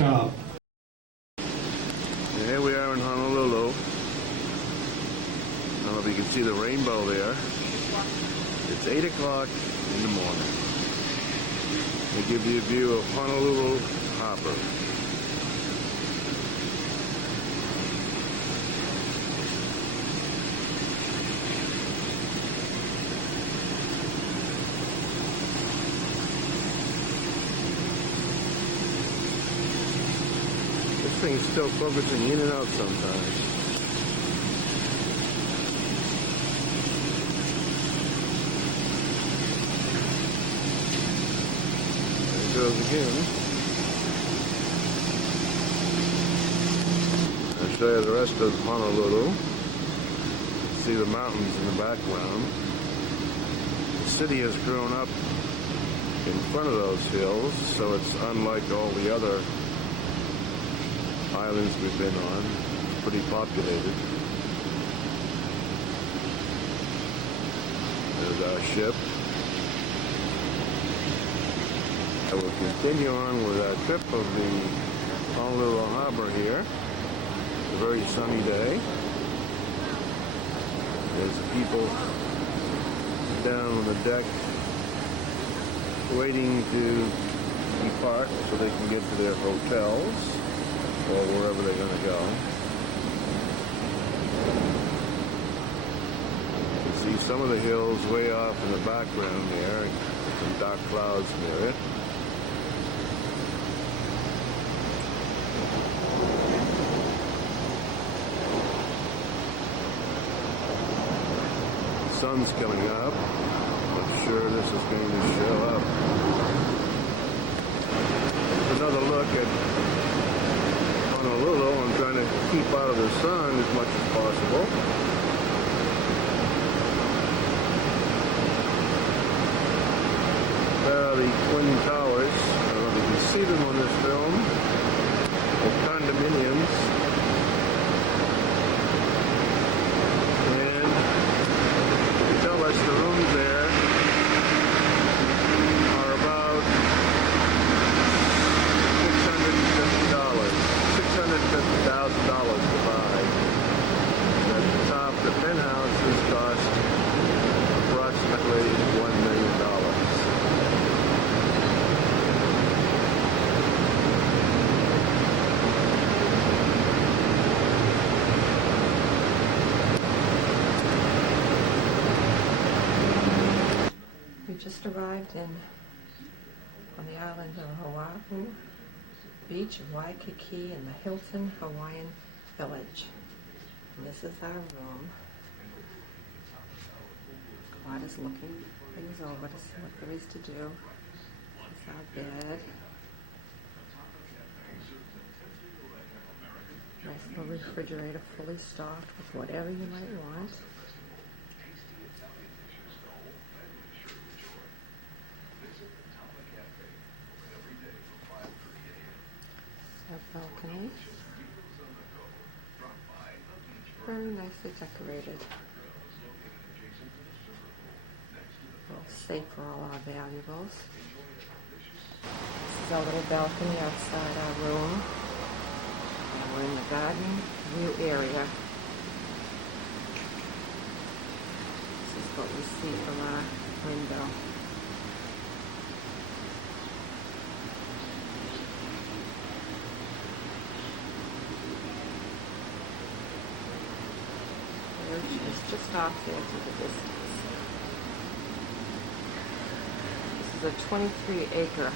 stop. And here we are in Honolulu. I don't know if you can see the rainbow there. It's 8 o'clock in the morning. They give you a view of Honolulu Harbor. This thing's still focusing in and out sometimes. Goes again. I'll show you the rest of Honolulu. See the mountains in the background. The city has grown up in front of those hills, so it's unlike all the other islands we've been on. It's pretty populated. There's our ship. I will continue on with our trip of the Honolulu Harbor here. It's a very sunny day. There's people down on the deck waiting to depart so they can get to their hotels or wherever they're going to go. You can see some of the hills way off in the background there, some dark clouds near it. Sun's coming up. I'm sure this is going to show up. Another look at Honolulu. I'm trying to keep out of the sun as much as possible. There are the Twin Towers. I don't know if you can see them on this film. The condominiums. The rooms there are about $650,000 to buy. And at the top, the penthouses cost approximately $1 million. Just arrived on the island of Oahu beach of Waikiki in the Hilton Hawaiian Village. And this is our room. Clyde is looking things over to see what there is to do. This is our bed. Nice little refrigerator fully stocked with whatever you might want. Our balcony. Very nicely decorated. We'll safe for all our valuables. This is our little balcony outside our room. And we're in the garden view area. This is what we see from our window. It's just off there to the distance. This is a 23-acre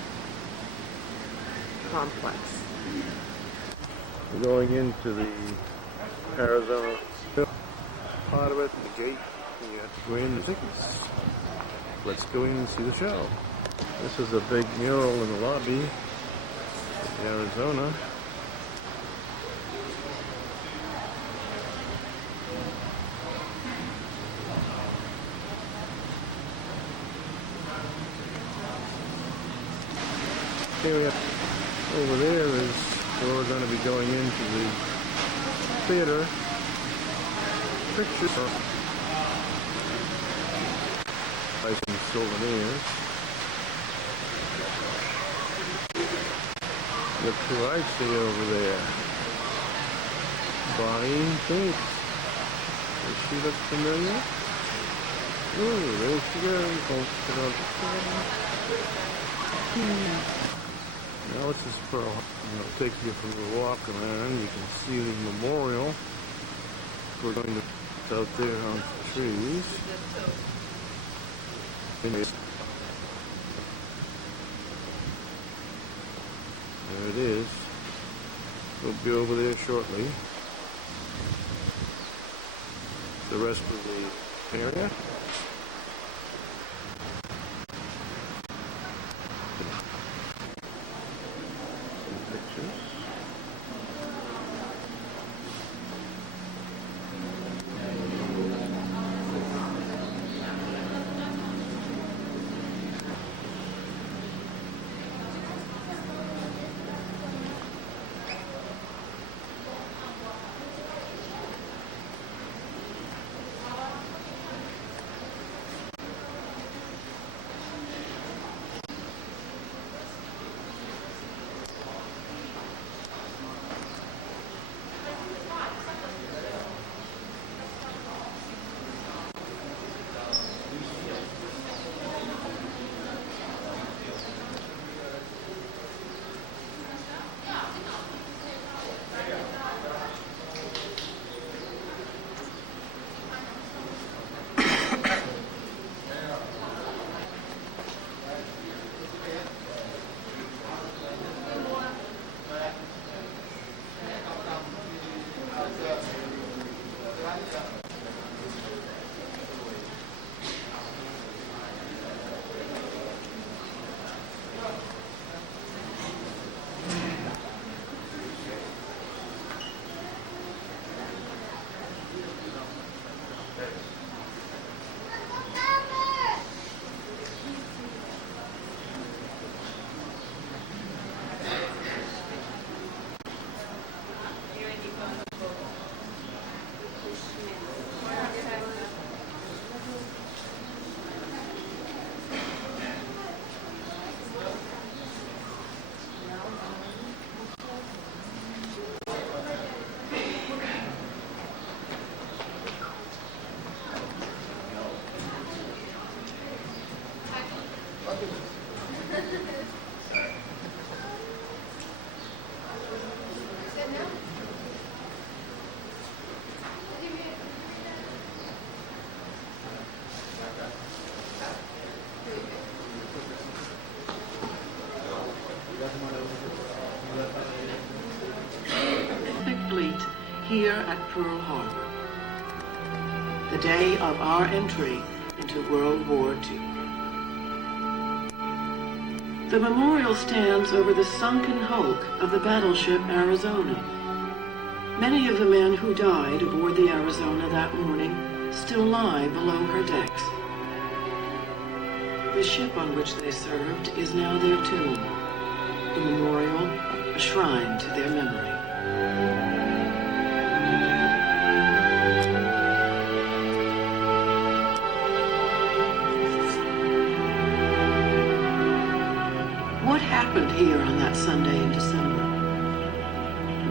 complex. We're going into the Arizona part of it, the gate. You have to go in the tickets. Let's go in and see the show. This is a big mural in the lobby of Arizona. Over there is where we're going to be going into the theater. Pictures. Buy some souvenirs. What do I see over there? Buying things. Does she look familiar? Oh, there she goes. Now this is Pearl Harbor. I'll take you for a walk around. You can see the memorial. We're going to out there on the trees. There it is. We'll be over there shortly. The rest of the area. Some pictures. Fleet here at Pearl Harbor, the day of our entry into World War II. The memorial stands over the sunken hulk of the battleship Arizona. Many of the men who died aboard the Arizona that morning still lie below her decks. The ship on which they served is now their tomb, the memorial, a shrine to their memory. What happened here on that Sunday in December?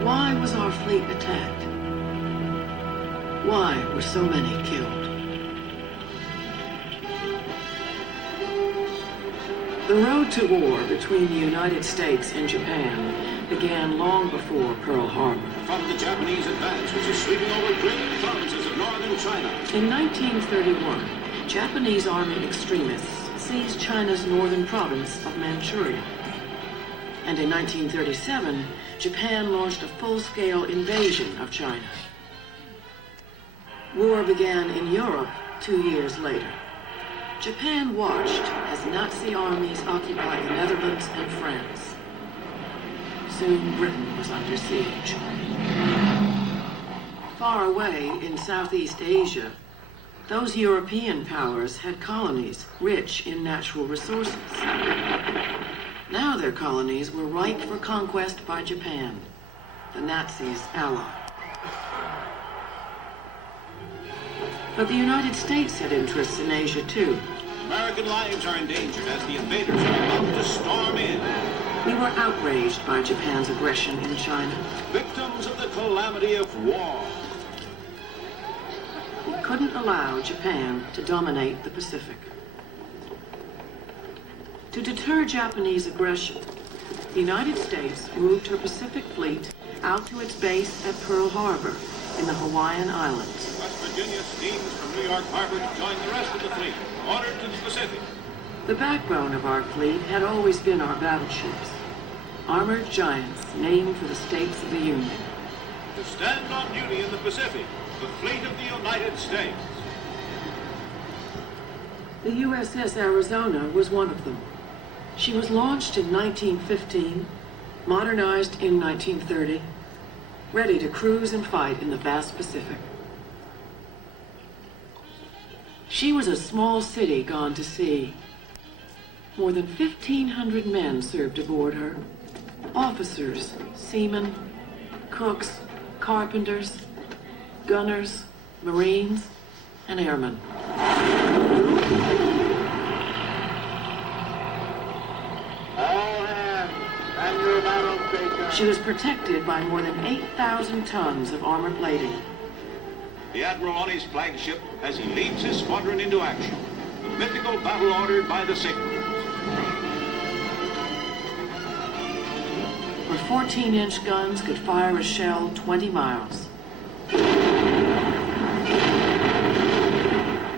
Why was our fleet attacked? Why were so many killed? The road to war between the United States and Japan began long before Pearl Harbor. From the Japanese advance, which is sweeping over great provinces of northern China. In 1931, Japanese army extremists seized China's northern province of Manchuria. And in 1937, Japan launched a full-scale invasion of China. War began in Europe 2 years later. Japan watched as Nazi armies occupied the Netherlands and France. Soon Britain was under siege. Far away in Southeast Asia, those European powers had colonies rich in natural resources. Now their colonies were ripe for conquest by Japan, the Nazis' ally. But the United States had interests in Asia too. American lives are endangered as the invaders are about to storm in. We were outraged by Japan's aggression in China. Victims of the calamity of war. We couldn't allow Japan to dominate the Pacific. To deter Japanese aggression, the United States moved her Pacific Fleet out to its base at Pearl Harbor in the Hawaiian Islands. West Virginia steams from New York Harbor to join the rest of the fleet, ordered to the Pacific. The backbone of our fleet had always been our battleships, armored giants named for the states of the Union. To stand on duty in the Pacific, the fleet of the United States. The USS Arizona was one of them. She was launched in 1915, modernized in 1930, ready to cruise and fight in the vast Pacific. She was a small city gone to sea. More than 1,500 men served aboard her. Officers, seamen, cooks, carpenters, gunners, Marines, and airmen. All hands, and your battle station. She was protected by more than 8,000 tons of armor plating. The Admiral on his flagship as he leads his squadron into action. The mythical battle ordered by the signal. Her 14-inch guns could fire a shell 20 miles.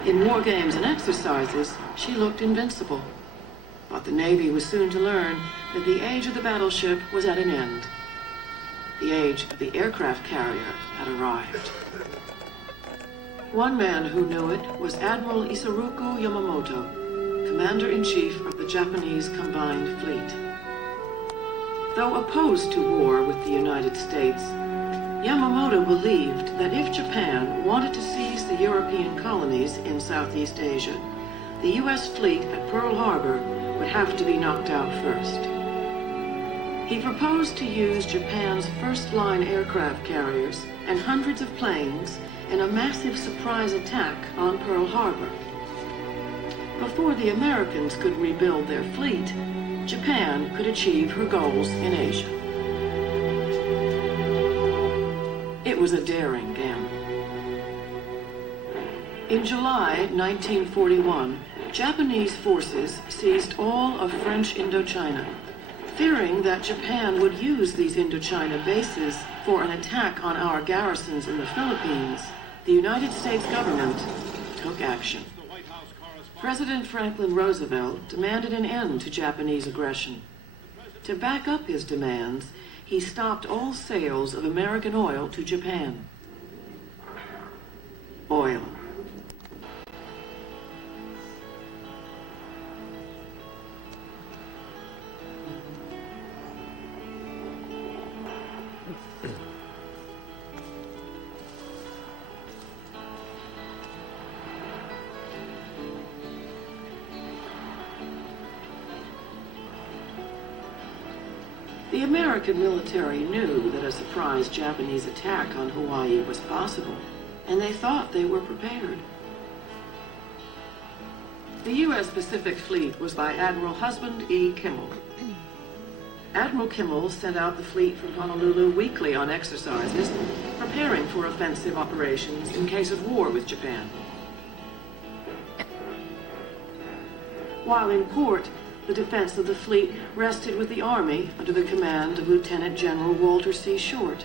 In war games and exercises, she looked invincible. But the Navy was soon to learn that the age of the battleship was at an end. The age of the aircraft carrier had arrived. One man who knew it was Admiral Isoroku Yamamoto, Commander-in-Chief of the Japanese Combined Fleet. Though opposed to war with the United States, Yamamoto believed that if Japan wanted to seize the European colonies in Southeast Asia, the U.S. fleet at Pearl Harbor would have to be knocked out first. He proposed to use Japan's first-line aircraft carriers and hundreds of planes in a massive surprise attack on Pearl Harbor. Before the Americans could rebuild their fleet, Japan could achieve her goals in Asia. It was a daring gamble. In July 1941, Japanese forces seized all of French Indochina. Fearing that Japan would use these Indochina bases for an attack on our garrisons in the Philippines, the United States government took action. President Franklin Roosevelt demanded an end to Japanese aggression. To back up his demands, he stopped all sales of American oil to Japan. Oil. The American military knew that a surprise Japanese attack on Hawaii was possible, and they thought they were prepared. The U.S. Pacific Fleet was by Admiral Husband E. Kimmel. Admiral Kimmel sent out the fleet from Honolulu weekly on exercises, preparing for offensive operations in case of war with Japan. While in port, the defense of the fleet rested with the Army under the command of Lieutenant General Walter C. Short.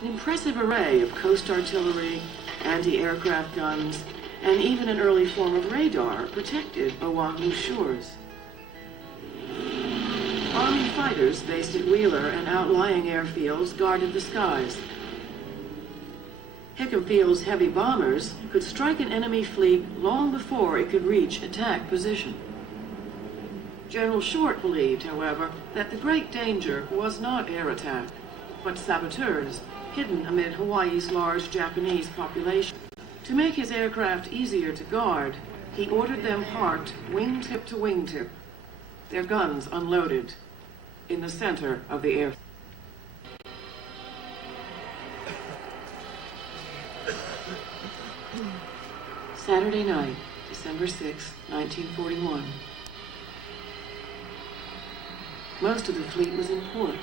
An impressive array of coast artillery, anti-aircraft guns, and even an early form of radar protected Oahu's shores. Army fighters based at Wheeler and outlying airfields guarded the skies. Hickam Field's heavy bombers could strike an enemy fleet long before it could reach attack position. General Short believed, however, that the great danger was not air attack, but saboteurs hidden amid Hawaii's large Japanese population. To make his aircraft easier to guard, he ordered them parked wingtip to wingtip, their guns unloaded, in the center of the airfield. Saturday night, December 6, 1941. Most of the fleet was in port.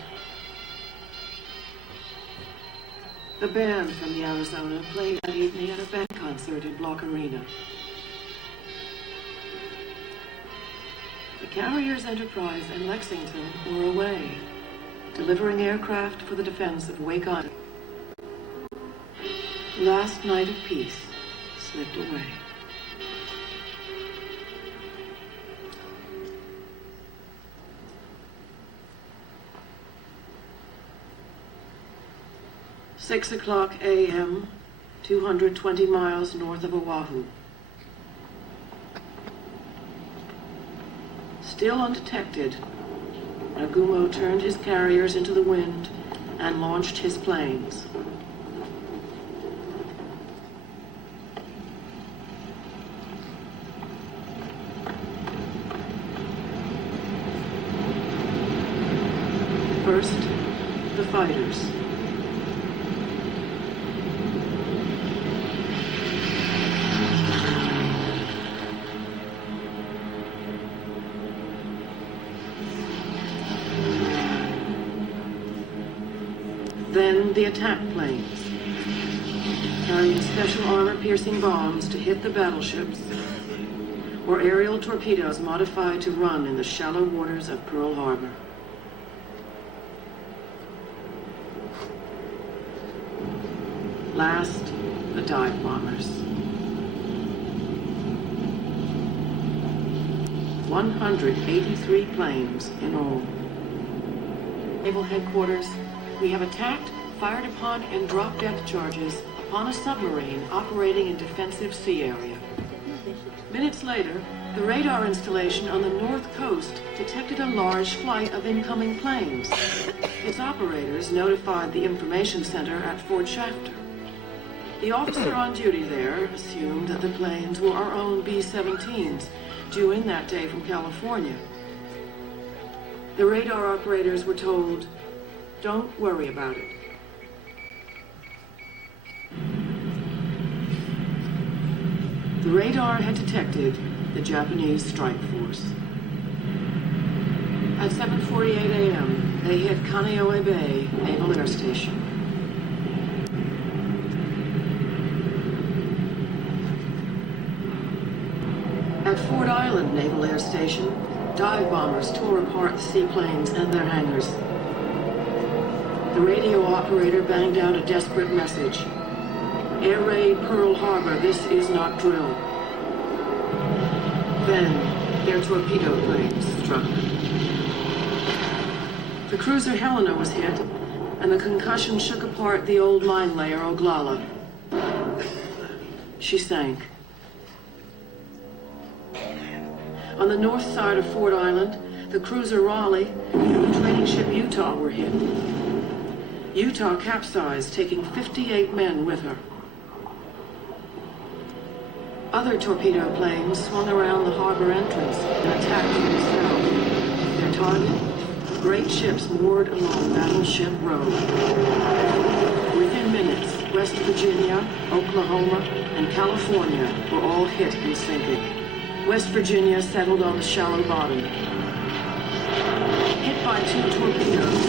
The band from the Arizona played that evening at a band concert in Block Arena. The carriers Enterprise and Lexington were away, delivering aircraft for the defense of Wake Island. The last night of peace slipped away. Six o'clock a.m., 220 miles north of Oahu. Still undetected, Nagumo turned his carriers into the wind and launched his planes. First, the fighters. Then the attack planes, carrying special armor-piercing bombs to hit the battleships, or aerial torpedoes modified to run in the shallow waters of Pearl Harbor. Last, the dive bombers. 183 planes in all. Naval Headquarters, we have attacked, fired upon, and dropped depth charges upon a submarine operating in defensive sea area. Minutes later, the radar installation on the north coast detected a large flight of incoming planes. Its operators notified the information center at Fort Shafter. The officer on duty there assumed that the planes were our own B-17s, due in that day from California. The radar operators were told, "Don't worry about it." The radar had detected the Japanese strike force. At 7:48 a.m., they hit Kaneohe Bay Naval Air Station. At Ford Island Naval Air Station, dive bombers tore apart the seaplanes and their hangars. The radio operator banged out a desperate message. "Air raid Pearl Harbor, this is not drill." Then, their torpedo planes struck. The cruiser Helena was hit, and the concussion shook apart the old mine layer Oglala. She sank. On the north side of Ford Island, the cruiser Raleigh and the trading ship Utah were hit. Utah capsized, taking 58 men with her. Other torpedo planes swung around the harbor entrance and attacked from the south. Their target, great ships moored along Battleship Road. Within minutes, West Virginia, Oklahoma, and California were all hit and sinking. West Virginia settled on the shallow bottom. Hit by 2 torpedoes,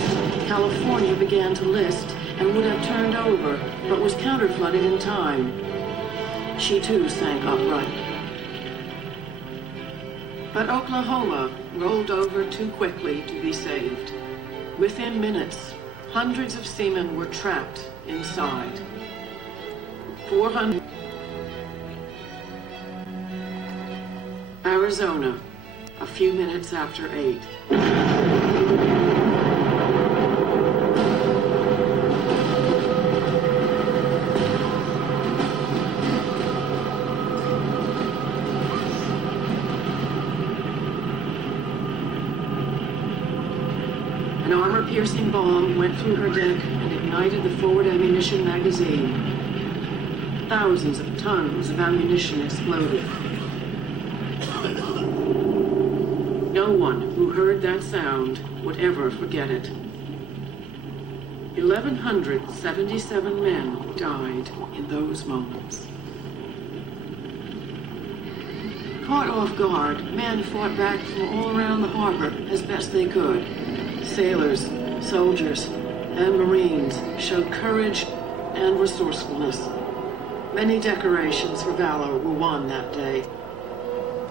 California began to list and would have turned over, but was counterflooded in time. She too sank upright. But Oklahoma rolled over too quickly to be saved. Within minutes, hundreds of seamen were trapped inside. 400. Arizona, a few minutes after 8. An armor-piercing bomb went through her deck and ignited the forward ammunition magazine. Thousands of tons of ammunition exploded. No one who heard that sound would ever forget it. 1,177 men died in those moments. Caught off guard, men fought back from all around the harbor as best they could. Sailors, soldiers, and Marines showed courage and resourcefulness. Many decorations for valor were won that day.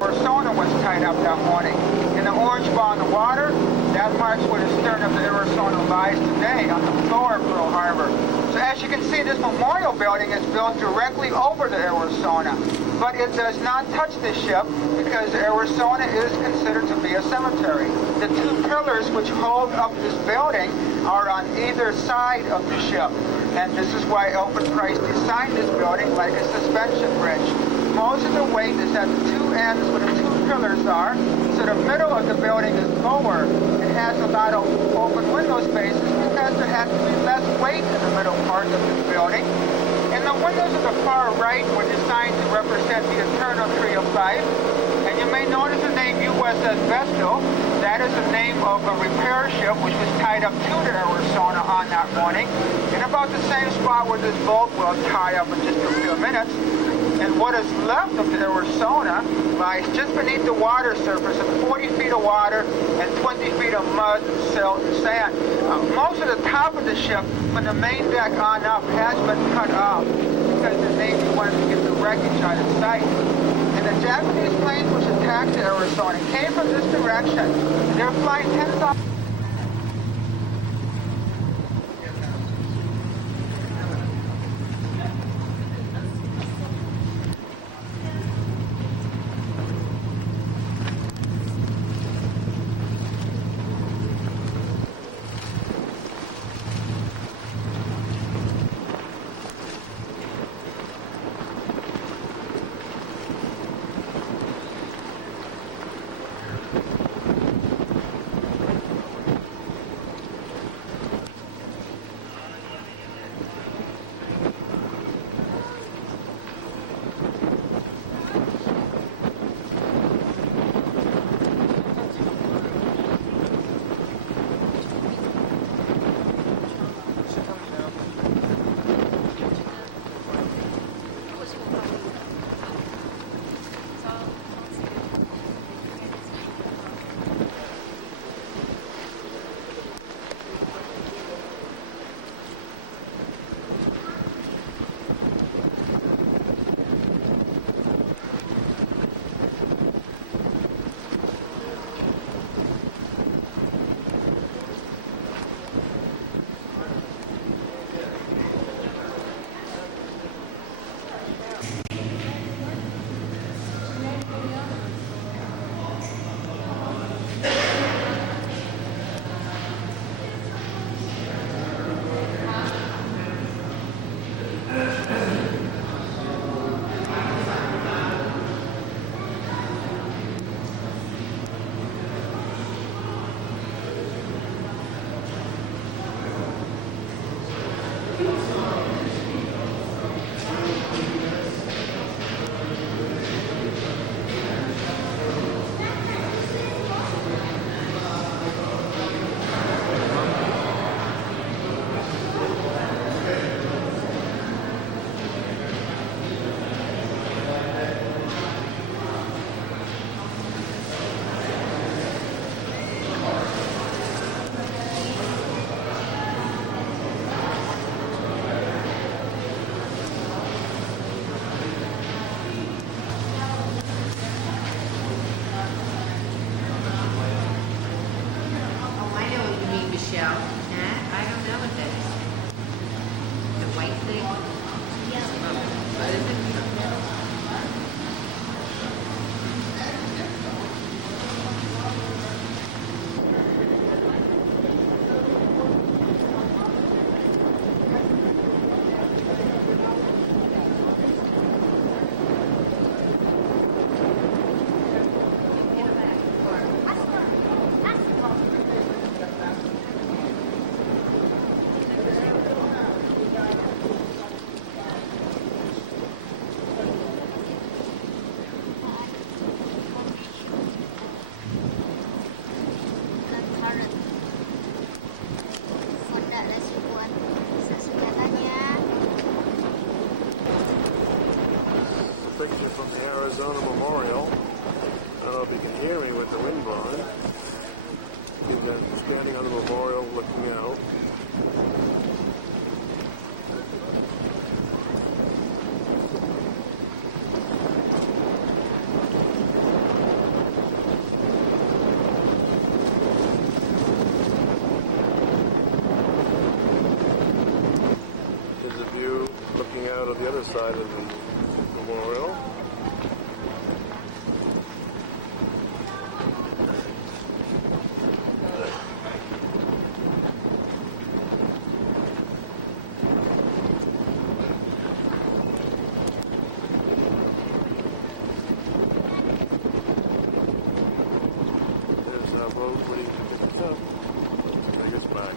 Arizona was tied up that morning. In the orange bar in the water, that marks where the stern of the Arizona lies today on the floor of Pearl Harbor. So as you can see, this memorial building is built directly over the Arizona. But it does not touch the ship because Arizona is considered to be a cemetery. The two pillars which hold up this building are on either side of the ship. And this is why Alfred Price designed this building like a suspension bridge. Most of the weight is at the two ends where the two pillars are, so the middle of the building is lower. It has a lot of open window spaces because there has to be less weight in the middle part of this building. And the windows at the far right were designed to represent the eternal tree of life. And you may notice the name USS Vestal. That is the name of a repair ship which was tied up to the Arizona on that morning. In about the same spot where this boat will tie up in just a few minutes. And what is left of the Arizona lies just beneath the water surface of 40 feet of water and 20 feet of mud, silt, and sand. Most of the top of the ship, from the main deck on up, has been cut off because the Navy wanted to get the wreckage out of sight. And the Japanese planes which attacked the Arizona came from this direction. They're flying 10,000. Picture from the Arizona Memorial. I don't know if you can hear me with the wind blowing. Give that standing on the memorial looking out. There's a view looking out on the other side of the memorial. There's a road leading to the south. Take us back.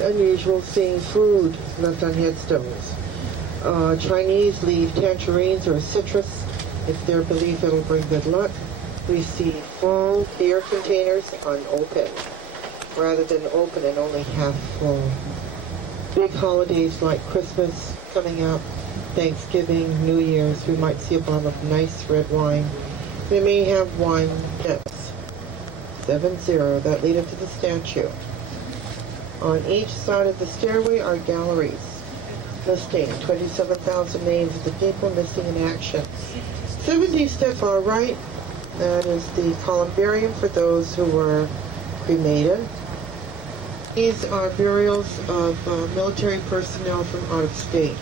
Unusual seeing food left on headstones. Chinese leave tangerines or citrus if their belief it'll bring good luck. We see full beer containers unopened rather than open and only half full. Big holidays like Christmas coming up, Thanksgiving, New Year's, we might see a bottle of nice red wine. We may have one that's 7-0 that lead up to the statue. On each side of the stairway are galleries listing 27,000 names of the people missing in action. 70 step far right, that is the columbarium for those who were cremated. These are burials of military personnel from out of state.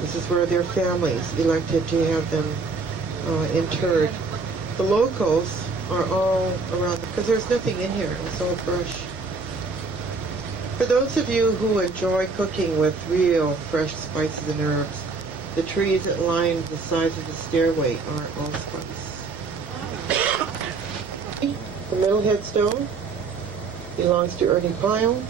This is where their families elected to have them interred. The locals are all around because there's nothing in here. It's all brush. For those of you who enjoy cooking with real fresh spices and herbs, the trees that line the sides of the stairway are allspice. The middle headstone belongs to Ernie Pyle,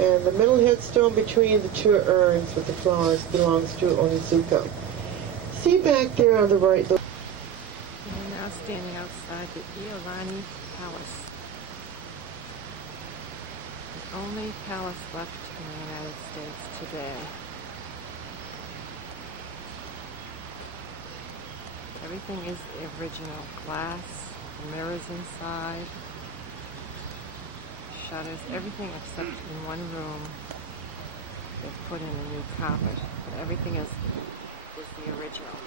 and the middle headstone between the two urns with the flowers belongs to Onizuka. See back there on the right. We're now standing outside the Iolani Palace. The only palace left in the United States today. Everything is the original. Glass, mirrors inside, shutters, everything except in one room. They've put in a new carpet, but everything is the original.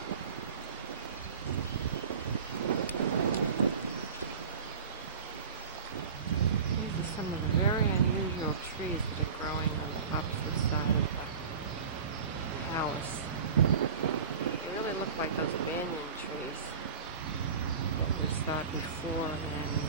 These are some of the very unusual trees that are growing on the opposite side of the palace. They really look like those banyan trees that we saw before in